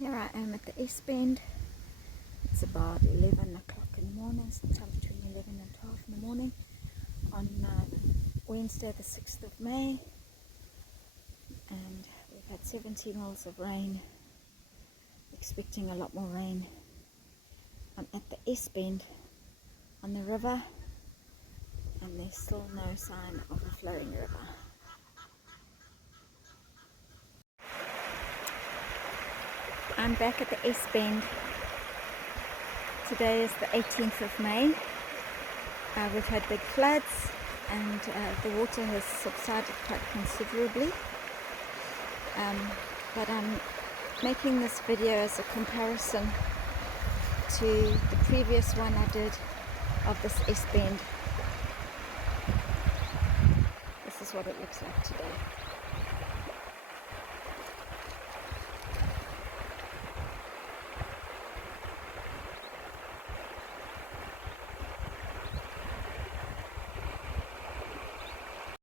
Here I am at the East Bend. It's about 11 o'clock in the morning, sometime between 11 and 12 in the morning on Wednesday the 6th of May, and we've had 17 mils of rain, expecting a lot more rain. I'm at the East Bend on the river, and there's still no sign of a flowing river. I'm back at the East Bend. Today is the 18th of May. We've had big floods and the water has subsided quite considerably. But I'm making this video as a comparison to the previous one I did of this East Bend. This is what it looks like today.